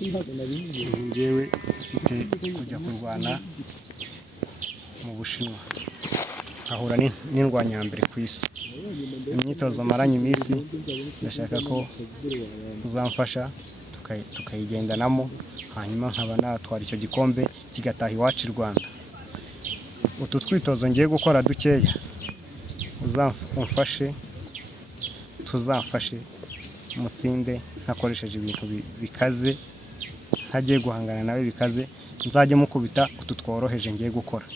njyewe mfite kujya kurwana mu Bushinwa ahura n'indwanyambere ku isi. Imyitozo maranye iminsi ndashaka ko uzamfasha tukayigendanamo, hanyuma nkaba natwara icyo gikombe kigataha iwacu i Rwanda. Utu twitozo ngiye gukora dukeya uzamfashe, tuzamfashe mutsinde ntakoresheje ibintu bikaze, ntagiye guhangana nawe bikaze, nzajye mukubita utu tworoheje ngiye gukora.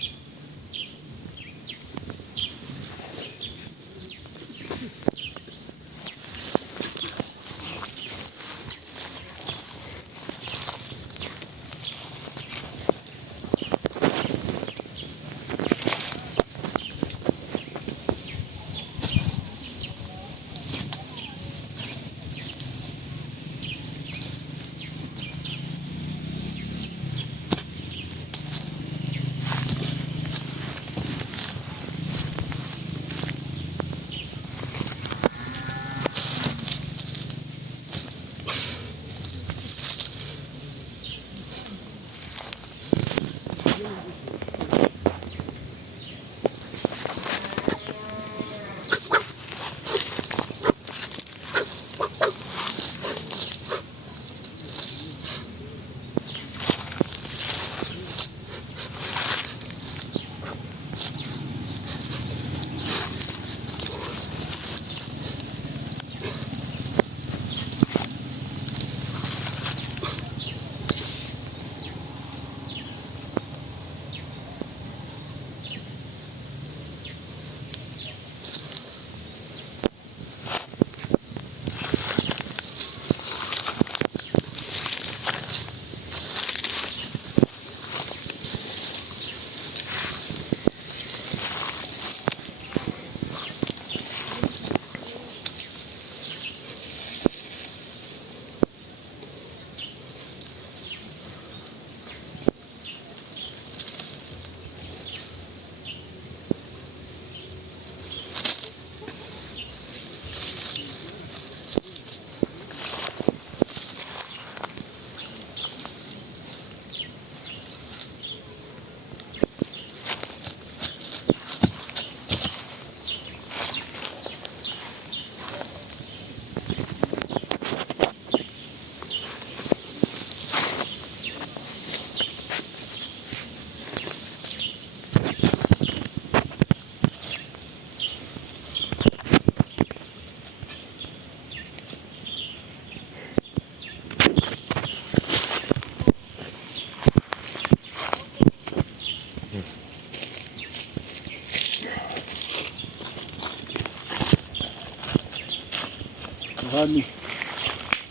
Hani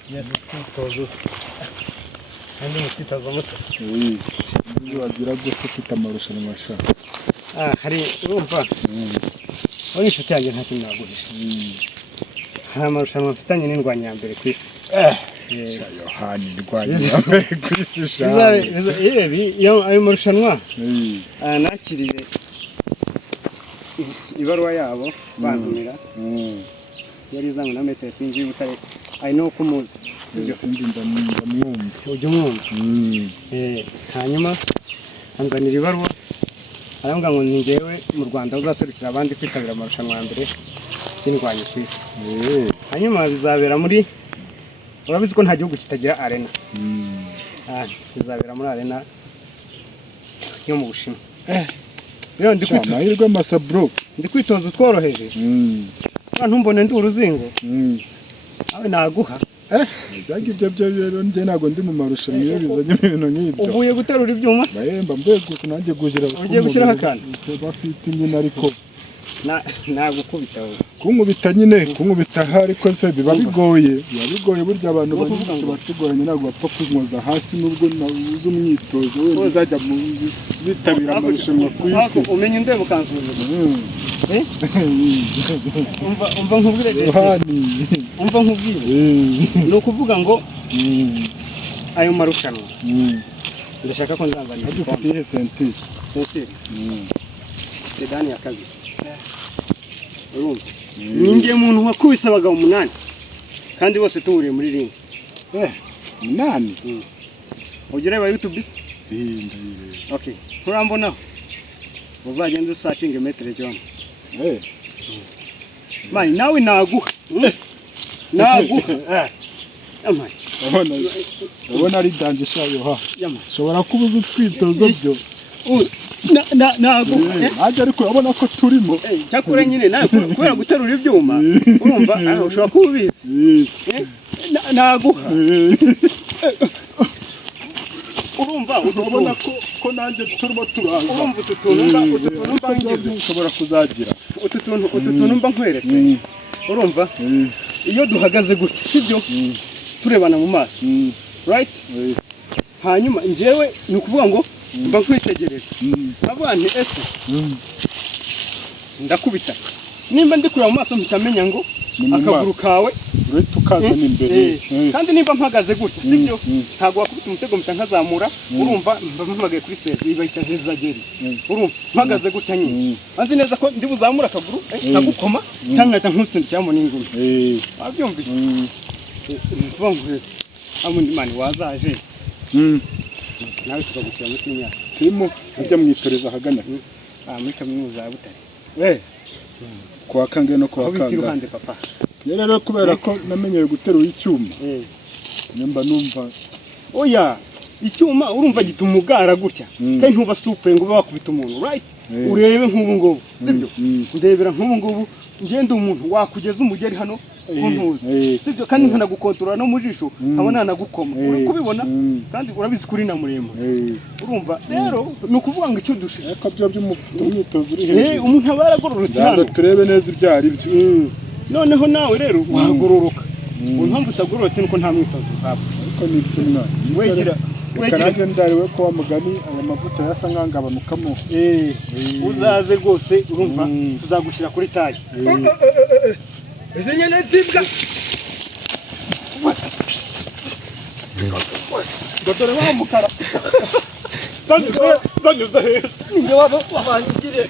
Imyitozo kandi imyitozo musa iyo wagira gose ufite amarushanwa ashaka hari urumva wari inshuti yanjye nta kintu naguhisha. Hari amarushanwa mfitanye n'indwanyambere ku isi. Yohani ndwanyambere ku isi shaho ayo marushanwa nakiriye ibaruwa yabo bantumira, yari izanywe na Metero Sinzi Butare, ari no kumuzi ibyo sindi ndamwumva ujye umwumva. Hanyuma anzanira ibaruwa arambwira ngo ni njyewe mu Rwanda uzaserukira abandi kwitabira amarushanwa ya mbere y'indwanyi ku isi. Hanyuma bizabera muri, urabizi ko nta gihugu kitagira arena, bizabera muri arena yo mu Bushinwa. Rero amahirwe masa bro, ndi kwitoza tworoheje, ntumbone ndi uruzingo awe naguha. ibyo rero njye ntabwo ndi mu marushanwa iyo bizanye ibintu nk'ibyo. Uvuye guterura ibyuma bahemba mbega gusa nanjye gugira ugiye gushyiraho akantu bafite nyine, ariko nagukubita wowe kunkubita nyine kunkubita ariko se biba bigoye burya abantu batugoranye ntabwo bapfa kwinkoza hasi, nubwo nabuze umwitozo we uzajya mu zitabira amarushanwa ku isi. Umenye indebo kansubiza umva nkubwire ni ukuvuga ngo ayo marushanwa ndashaka ko nzanzanira igikombe sentire sedani ya kabiri. Urumva ninjye muntu wakubise abagabo 8 kandi bose tuhuriye muri ringi. 8 ujya ureba YouTube se? ndayireba. Okay, nturambona uzagenda usacinge metere John. Mani nawe naguha. Naguha. Amani. Urabona ari danje shayo ha. Yama. Shobora kubuza utwitozo byo. Naguha. Ajya ariko urabona ko turimo. Cyakora nyine nawe kubera guterura ibyuma. Urumva ushobora kubizi. Naguha. Urumva urabona ko nanjye turimo turaza. Urumva ututuntu mbangize ushobora kuzagira. Ututuntu mba nkweretse. Urumva iyo duhagaze gutya sibyo turebana mu maso. Right? Hanyuma njyewe ni ukuvuga ngo mba nkwitegereza. Abana ese ndakubita. Nimba ndi kureba mu maso mtamenya ngo akaguru kawe uretse ukazana imbere. Kandi nimba mpagaze gutya sibyo ntago wakubita umutego mutankazamura. Urumva mba mpagaye kuri stage bayita hezageri. Urumva mpagaze gutya nyine anzi neza ko ndi buzamura akaguru nkagukoma cyangwa nkutsinda cyamo n'ingumi. Wabyumvise? Mvangure amundi mani wazaje nawe tuzagukira mu kinya kirimo ajya mwitoreza hagana muri kaminuza ya Butare kwa kange no kwa kanga iruhande papa. Rero kubera ko namenyeye guterura icyuma nyamba numva oya icyuma urumva gituma ugara gutya kandi ntuba super ngo bakubita umuntu right. Urebe nk'ubu ngubu sibyo ndebera nk'ubu ngubu ngende umuntu wakugeza umugeri hano kuntuza sibyo kandi nkanagukontorora no mujisho nkabona nagukoma uri kubibona kandi urabizi kuri na muremo. Urumva rero nukuvuga ngo icyo dushije ko byo by'umwitozo uri he umuntu abaragororotse hano turebe neza ibyari byo. Noneho nawe rero wagororoka impamvu utagororotse nuko nta mwitozo uzaba ariko ni ibyuma wegira karaje ndariwe ko wa mugani aya mavuta yasa nkangabanukamo. Uzaze rwose urumva tuzagushira kuri tayi izi nyene zibwa dore wa mukara zanyuze he nge wabangire